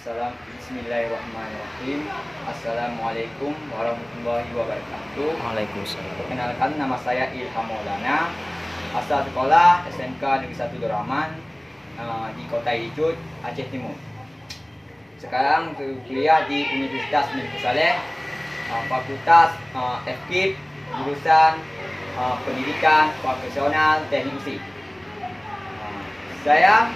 Bismillahirrahmanirrahim. Assalamualaikum warahmatullahi wabarakatuh. Waalaikumsalam. Perkenalkan, nama saya Ilham Maulana, asal sekolah SMK Negeri 1 Duraman di Kota Ijuk, Aceh Timur. Sekarang kuliah di Universitas Malik Saleh, Fakultas FKIP, jurusan Pendidikan Profesional Teknik Besi. Saya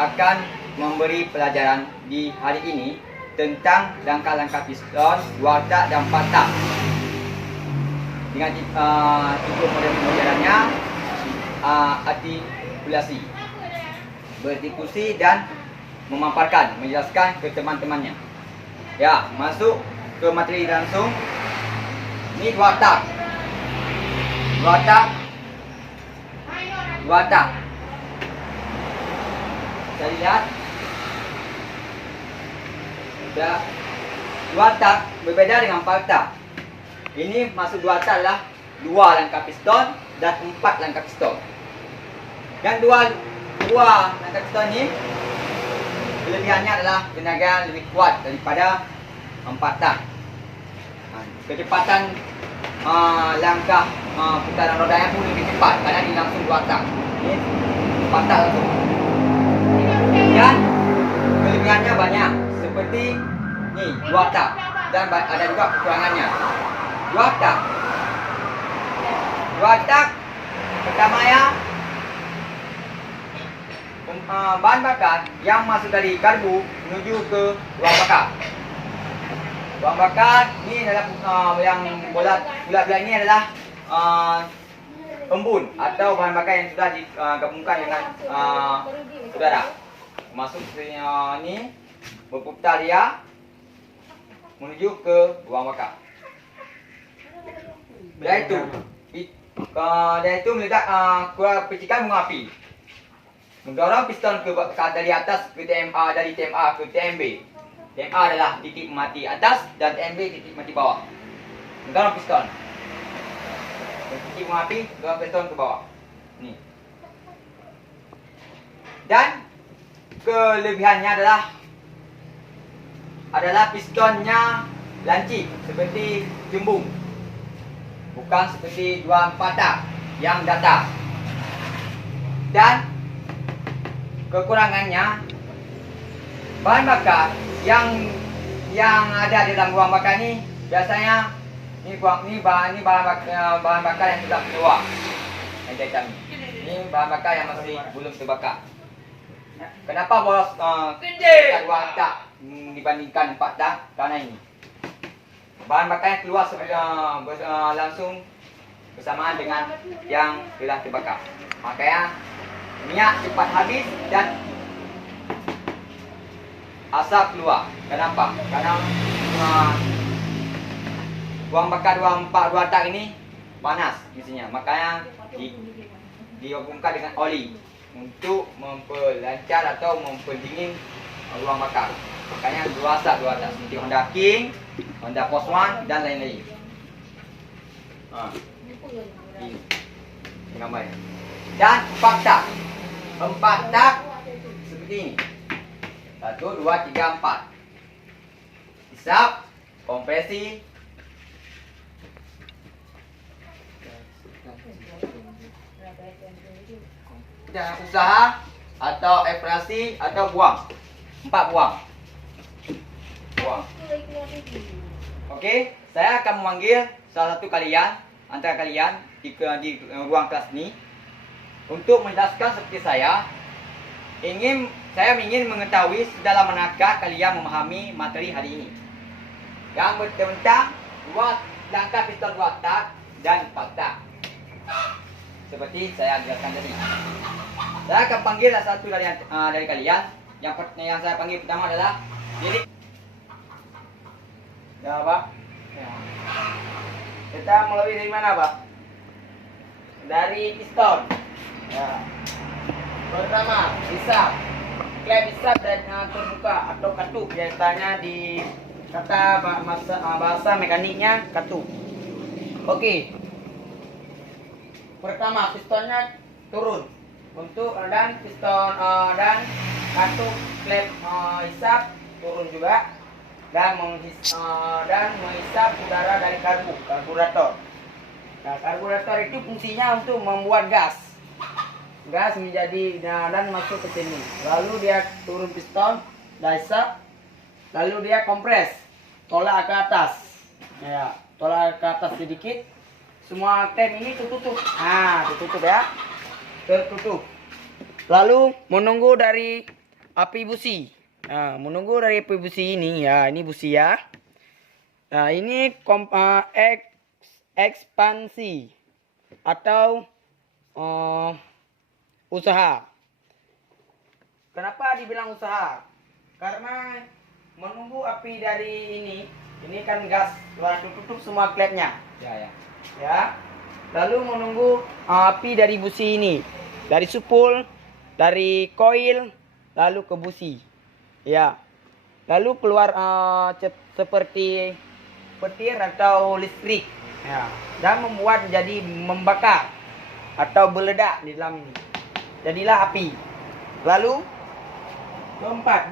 akan memberi pelajaran di hari ini tentang langkah-langkah piston, dua tak dan empat tak. Dengan tujuan pelajarannya artikulasi, berdiskusi dan memaparkan, menjelaskan ke teman-temannya. Ya, masuk ke materi langsung. Ini dua tak, dua tak, dua tak. Saya lihat. Dua tak berbeda dengan empat tak. Ini masuk dua tak adalah dua langkah piston dan empat langkah piston. Dan dua langkah piston ini kelebihannya adalah tenaga lebih kuat daripada empat tak. Kecepatan langkah putaran rodanya pun lebih cepat karena ini langsung dua tak. Ini empat tak langsung. Dan kelebihannya banyak, seperti ni dua tak, dan ada juga kekurangannya. Dua tak pertama ya, bahan bakar yang masuk dari karbu menuju ke ruang bakar. Ruang bakar ini adalah yang bulat ini adalah embun atau bahan bakar yang sudah digabungkan dengan udara. Masuk ni berputar dia menuju ke ruang bakar. Dari itu meledak percikan bunga api, mendorong piston dari atas ke TMA, dari TMA ke TMB. TMA adalah titik mati atas dan TMB titik mati bawah. Mendorong piston. Titik bunga api, mendorong piston ke bawah. Ni. Dan kelebihannya adalah pistonnya lancip seperti jembung, bukan seperti dua empat tak yang datar. Dan kekurangannya, bahan bakar yang ada di dalam ruang bakar ini biasanya bahan bakar yang sudah keluar. Ini bahan bakar yang masih belum terbakar. Kenapa boros dua tak dibandingkan empat tak? Karena ini bahan bakar yang keluar langsung bersamaan dengan yang telah terbakar. Makanya minyak cepat habis dan asap keluar. Kenapa? Karena ruang bakar dua tak ini panas mestinya. Makanya digabungkan dengan oli untuk memperlancar atau memperdingin ruang bakar. Makanya dua tak seperti Honda King, Honda Post One dan lain-lain. Ini gambarnya. Dan empat tak seperti ini. 1, 2, 3, 4. Hisap, kompresi, dan usaha atau eksplorasi atau buang. 4 buang. Okey, saya akan memanggil salah satu antara kalian di ruang kelas ini untuk menjelaskan seperti saya. Saya ingin mengetahui sedalam manakah kalian memahami materi hari ini yang tentang dua langkah piston dua tak dan empat tak. Seperti saya jelaskan tadi. Saya akan panggil satu dari kalian. Yang saya panggil pertama adalah Diri. Ya, Pak. Ya. Kita mulai dari mana, Pak? Dari piston. Ya. Pertama, hisap. Klep hisap dan terbuka atau katup, biasanya di kata bahasa mekaniknya katup. Oke. Pertama, pistonnya turun dan piston dan katup klep hisap turun juga dan menghisap udara dari karburator. Nah, karburator itu fungsinya untuk membuat gas menjadi dan masuk ke sini. Lalu dia turun piston, hisap, lalu dia kompres, tolak ke atas. Ya, tolak ke atas sedikit. Semua klep ini tertutup. Nah, tertutup ya. Tertutup. Lalu menunggu dari api busi. Nah, menunggu dari api busi ini ya, ini busi ya. Nah, ini ekspansi atau usaha. Kenapa dibilang usaha? Karena menunggu api dari ini kan gas, lalu tutup semua klepnya. Ya. Ya. Lalu menunggu api dari busi ini, dari supul, dari koil, lalu ke busi. Ya. Lalu keluar seperti petir atau listrik. Ya. Dan membuat jadi membakar atau meledak di dalam ini. Jadilah api. Lalu keempat,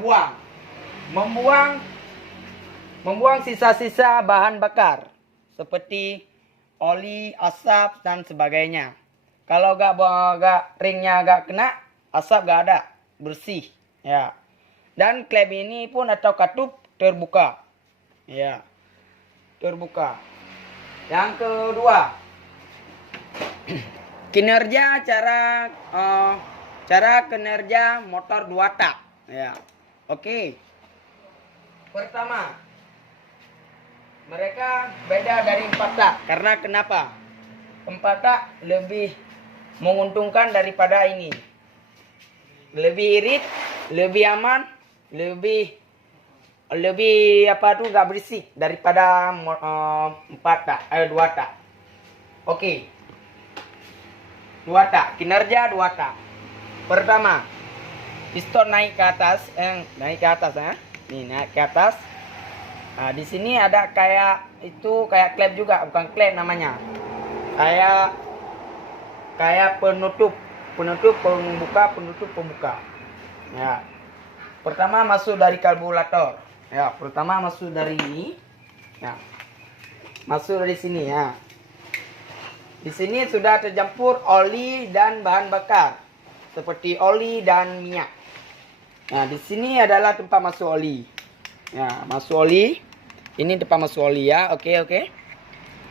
membuang sisa-sisa bahan bakar seperti oli, asap dan sebagainya. Kalau ringnya agak kena, asap gak ada, bersih. Ya. Dan klep ini pun atau katup terbuka. Ya. Terbuka. Yang kedua, cara kinerja motor 2 tak. Ya. Oke. Pertama, mereka beda dari 4 tak. Karena kenapa? 4 tak lebih menguntungkan daripada ini. Lebih irit, lebih aman, lebih gak berisik daripada 2 tak. Oke. 2 tak, kinerja 2 tak. Pertama, piston naik ke atas, ya. Nih, naik ke atas. Nah, di sini ada kayak klep juga, bukan klep namanya. Kayak penutup, pembuka. Ya. Pertama masuk dari karburator. Ya, pertama masuk dari ini. Ya. Masuk dari sini ya. Di sini sudah tercampur oli dan bahan bakar seperti oli dan minyak. Nah, di sini adalah tempat masuk oli. Ya, masuk oli. Ini tempat masuk oli ya. Oke.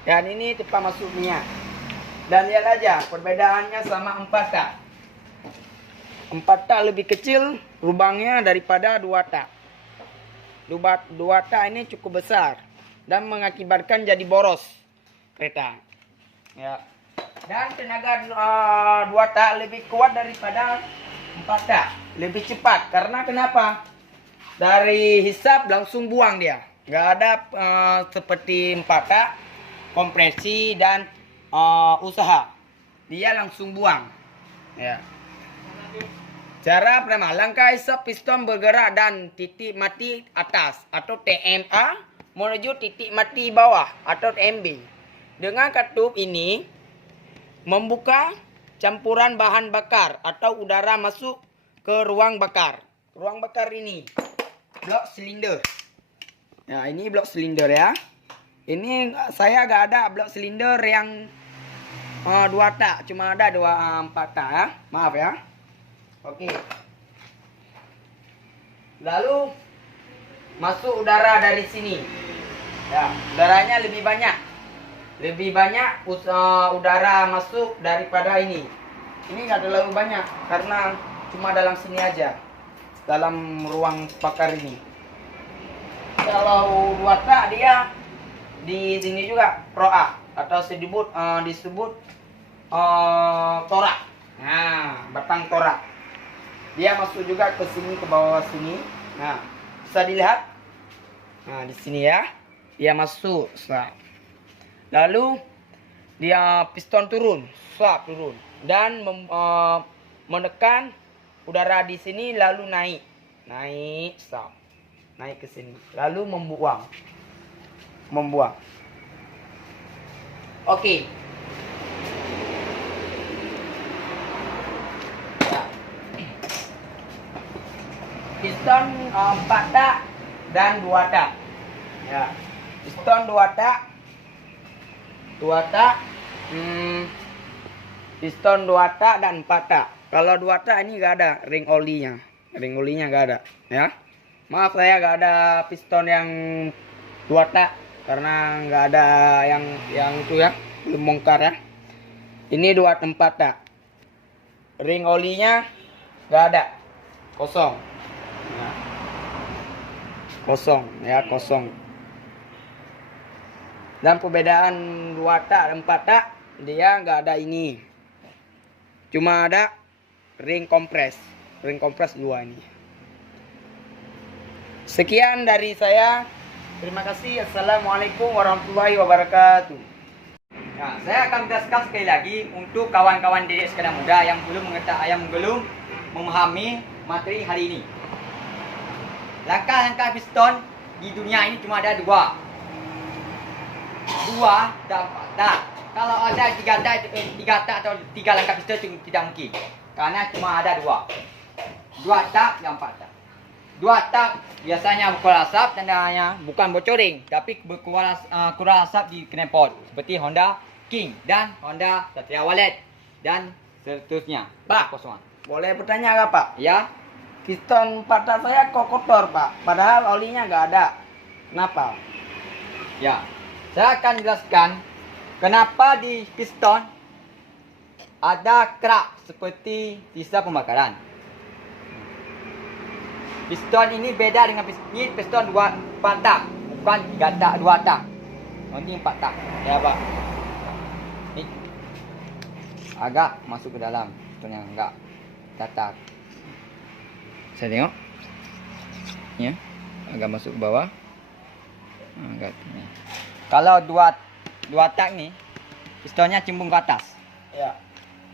Dan ini tempat masuk minyak. Dan lihat aja perbedaannya sama 4 tak. 4 tak lebih kecil lubangnya daripada 2 tak. 2 tak ini cukup besar dan mengakibatkan jadi boros kereta. Ya. Dan tenaga 2 tak lebih kuat daripada 4 tak. Lebih cepat. Karena kenapa? Dari hisap langsung buang dia. Nggak ada seperti 4 tak, kompresi dan usaha. Dia langsung buang. Ya. Cara pertama, langkah hisap piston bergerak dan titik mati atas atau TMA menuju titik mati bawah atau TMB. Dengan katup ini membuka campuran bahan bakar atau udara masuk ke ruang bakar. Ruang bakar ini blok silinder. Ya, ini blok silinder ya. Ini saya gak ada blok silinder yang 2 tak, cuma ada 4 tak ya. Maaf ya. Oke. Lalu masuk udara dari sini. Ya, udaranya lebih banyak. Lebih banyak udara masuk daripada ini. Ini nggak terlalu banyak karena cuma dalam sini aja. Dalam ruang bakar ini. Kalau 2 tak dia di sini juga proa atau disebut torak. Nah, batang torak. Dia masuk juga ke sini, ke bawah sini. Nah, bisa dilihat. Nah, di sini ya. Dia masuk. Lalu dia piston turun, turun dan menekan udara di sini lalu naik, naik ke sini, lalu membuang. Oke. Piston 4 tak dan 2 tak. Ya. Piston 2 tak. 2 tak. Piston 2 tak dan 4 tak. Kalau 2 tak ini enggak ada ring olinya. Ring olinya enggak ada, ya. Maaf saya enggak ada piston yang 2 tak karena enggak ada yang itu ya, belum bongkar ya. Ini 2 4 tak. Ring olinya enggak ada. Kosong. Ya. Kosong ya, kosong. Dan perbedaan 2 tak dan 4 tak, dia nggak ada ini. Cuma ada ring kompres. Ring kompres 2 ini. Sekian dari saya. Terima kasih. Assalamualaikum warahmatullahi wabarakatuh. Nah, saya akan jelaskan sekali lagi untuk kawan-kawan didik sekalian muda yang belum memahami materi hari ini. Langkah-langkah piston di dunia ini cuma ada 2 dan 4 tak. Kalau ada 3 tak atau 3 langkah piston itu tidak mungkin. Karena cuma ada 2 tak dan 4 tak. 2 tak biasanya berkeluar asap tandanya bukan bocoring, tapi berkeluar asap di knalpot seperti Honda King dan Honda Satria Wallet dan seterusnya. Pak, kosongan. boleh bertanya nggak Pak? Ya, Piston 4 tak saya kok kotor Pak. Padahal olinya nggak ada. Kenapa? ya. Saya akan jelaskan kenapa di piston ada kerak seperti sisa pembakaran. Piston ini beda dengan piston 4 tak, bukan 3 tak, 2 tak. Ini 4 tak. Ya, Pak. Ini agak masuk ke dalam, piston yang enggak datar. Saya tengok. Ya, agak masuk ke bawah. Agak. Kalau 2 tak ni, pistonnya cembung ke atas. Ya.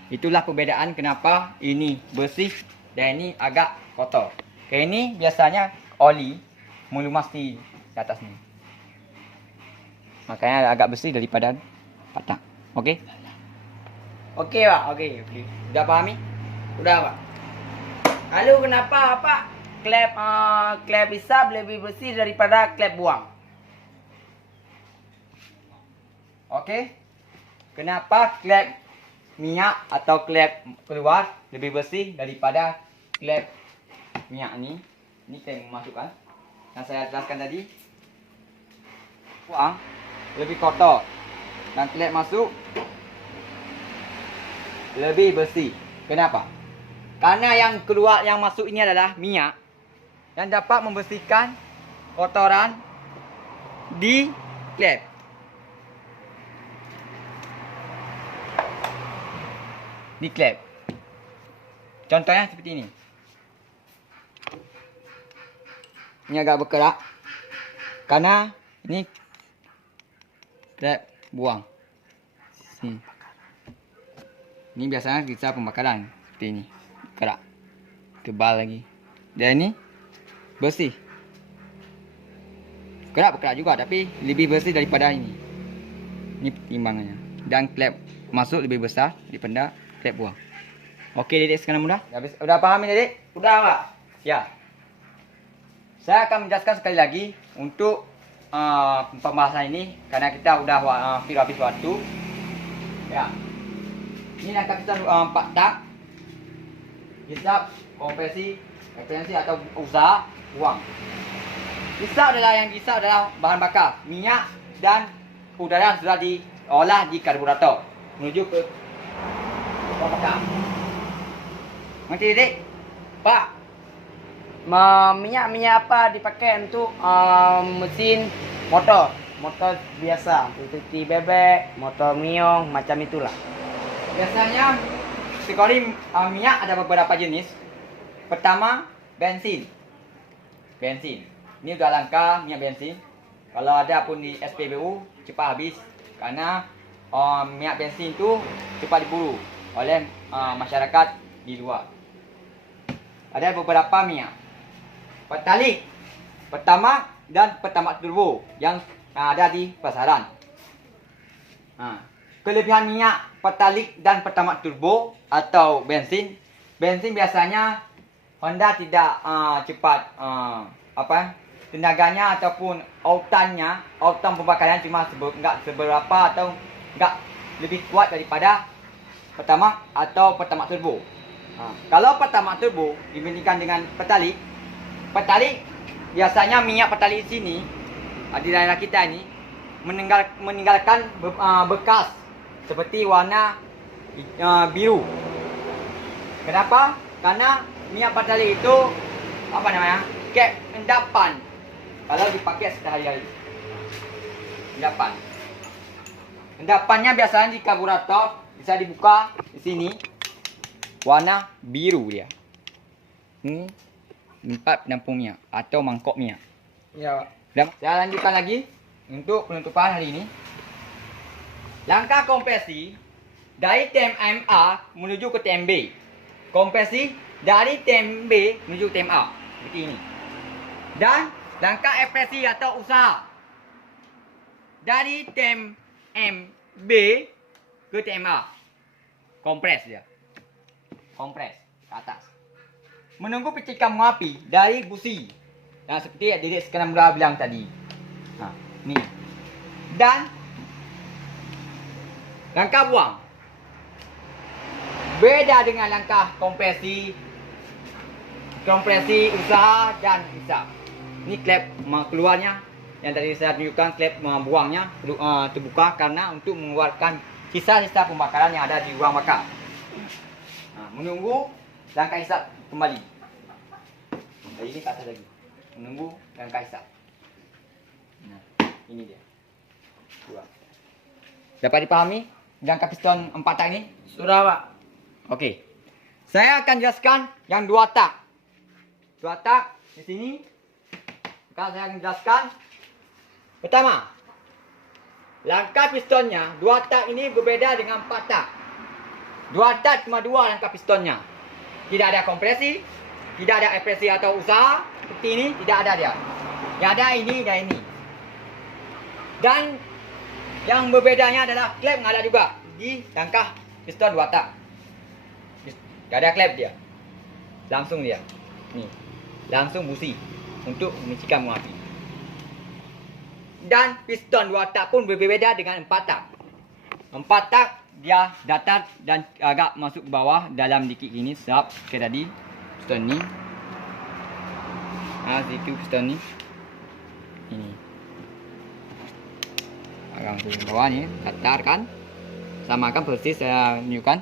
Itulah perbezaan kenapa ini bersih dan ini agak kotor. Kayak ini biasanya oli melumas di atas ni. Makanya agak bersih daripada 4 tak. Okey? Oke Pak, oke. Sudah pahami? Udah Pak. Lalu kenapa Pak klep hisap lebih bersih daripada klep buang? Okey. Kenapa klep minyak atau klep keluar lebih bersih daripada klep minyak ni? Ini klep memasukkan. Yang saya jelaskan tadi. Buang lebih kotor. Dan klep masuk lebih bersih. Kenapa? Karena yang keluar, yang masuk ini adalah minyak yang dapat membersihkan kotoran di klep. Di klep. Contohnya seperti ini. Ini agak berkerak karena ini klep buang. Ini biasanya sisa pembakaran seperti ini. Kerak. Tebal lagi. Dan ini bersih. Kerak berkerak juga tapi lebih bersih daripada ini. Ini pertimbangannya. Dan klep masuk lebih besar daripada klep buang. Okey Dedek sekalian muda? Udah paham Dedek? Udah Pak. Ya. Saya akan menjelaskan sekali lagi untuk pembahasan ini karena kita udah hampir habis waktu. Ya. Ini langkah kita 4 tak. Hisap, kompresi, referensi atau usaha buang. Hisap adalah bahan bakar, minyak dan udara yang sudah diolah di karburator menuju ke bahan bakar. Nanti Dedek? Pak, minyak apa dipakai untuk mesin motor? Motor biasa, seperti bebek, motor miong, macam itulah. Biasanya kategori minyak ada beberapa jenis. Pertama, bensin. Bensin. Ini udah langka minyak bensin. Kalau ada pun di SPBU cepat habis karena minyak bensin itu cepat diburu oleh masyarakat di luar. Ada beberapa minyak. Pertalite pertama dan pertamax turbo yang ada di pasaran. Kelebihan minyak pertalite dan pertamax turbo atau bensin. Bensin biasanya Honda tidak cepat tenaganya ataupun autan pembakaran cuma enggak seberapa atau enggak lebih kuat daripada Pertamax atau Pertamax Turbo. Kalau Pertamax Turbo dibandingkan dengan Pertalite biasanya minyak Pertalite sini di daerah kita ini meninggalkan bekas seperti warna biru. Kenapa? Karena minyak Pertalite itu kap endapan kalau dipakai sehari-hari. Endapannya biasanya di karburator bisa dibuka di sini warna biru dia. Ini tempat penampung minyak atau mangkok minyak. Ya, Pak. Dan saya lanjutkan lagi untuk penutupan hari ini. Langkah kompresi dari TMA menuju ke TMB. Kompresi dari TMB menuju ke TMA. Seperti ini. Dan langkah ekspresi atau usaha dari TMB ke TMA. Kompres dia. Kompres ke atas. Menunggu percikan mengapi dari busi. Yang seperti Dedek sekarang mula bilang tadi. Ni. Dan langkah buang. Beda dengan langkah kompresi usaha dan hisap. Ini klep keluarnya yang tadi saya tunjukkan, klep buangnya terbuka karena untuk mengeluarkan sisa-sisa pembakaran yang ada di ruang bakar. Menunggu langkah hisap kembali. Jadi ini ke atas lagi. Menunggu langkah hisap. Ini dia. Dua. Dapat dipahami langkah piston 4 tak ini? Sudah, Pak. Okey. Saya akan jelaskan yang 2 tak. 2 tak di sini. Sekarang saya akan jelaskan. Pertama, langkah pistonnya 2 tak ini berbeza dengan 4 tak. 2 tak cuma 2 langkah pistonnya. Tidak ada kompresi, tidak ada ekspresi atau usaha seperti ini, tidak ada dia. Yang ada ini dan ini. Dan yang berbedanya adalah klep yang ada juga di langkah piston 2 tak. Tidak ada klep dia. Langsung dia. Ni. Langsung busi untuk mencikan mengapi. Dan piston 2 tak pun berbeza dengan 4 tak. 4 tak dia datar dan agak masuk ke bawah dalam dikit ini sebab ke tadi piston ni. Situ piston ni. Ini. Agak masuk ke bawah ni, datar kan. Samakan persis saya tunjukkan.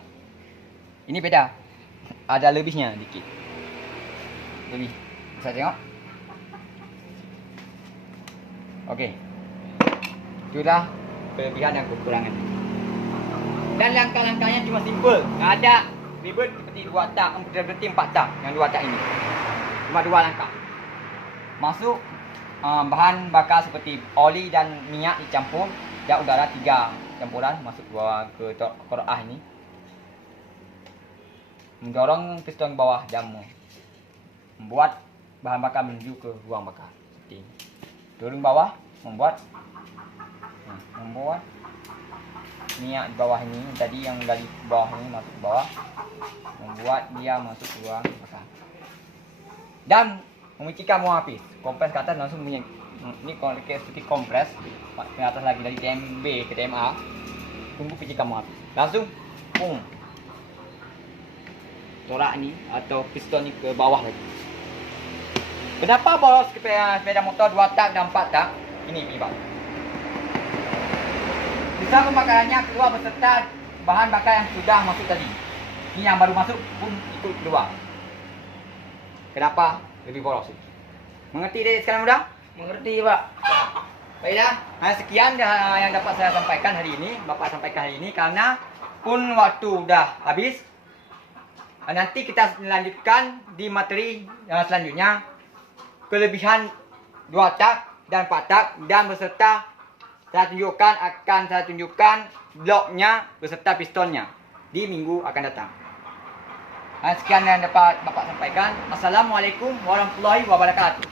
Ini beda. Ada lebihnya dikit. Lebih. Bisa tengok. Okey. Itulah kelebihan dan kekurangan. Dan langkah-langkahnya cuma simple. Tak ada ribet seperti 2 tak, seperti 4 tak. Yang 2 tak ini. Cuma 2 langkah. Masuk bahan bakar seperti oli dan minyak dicampur. Dan udara 3 campuran masuk ke bawah ke korah ini. Mendorong piston bawah dan membuat bahan bakar menuju ke ruang bakar. Seperti ini. Turun bawah membuat minyak di bawah ini, tadi yang dari bawah ini masuk ke bawah, membuat dia masuk ke ruang bakar. Dan memicikan mengapi. Kompres ke atas langsung minyak. Ini seperti kompres ke atas lagi dari TMB ke TMA. Tunggu picikan mengapi. Langsung pung. Torak ni atau piston ni ke bawah lagi. Kenapa boros sepeda motor 2 tak dan 4 tak? Ini penyebab. Sisa pembakarannya keluar beserta bahan bakar yang sudah masuk tadi. Ini yang baru masuk pun ikut keluar. Kenapa lebih boros? Mengerti Dek sekarang mudah? Mengerti, Pak. Baiklah, sekian yang dapat saya sampaikan hari ini. Bapak sampaikan hari ini karena pun waktu dah habis. Nanti kita lanjutkan di materi selanjutnya. Kelebihan 2 tak dan 4 tak dan beserta saya tunjukkan bloknya beserta pistonnya di minggu akan datang. Sekian yang dapat Bapak sampaikan. Assalamualaikum warahmatullahi wabarakatuh.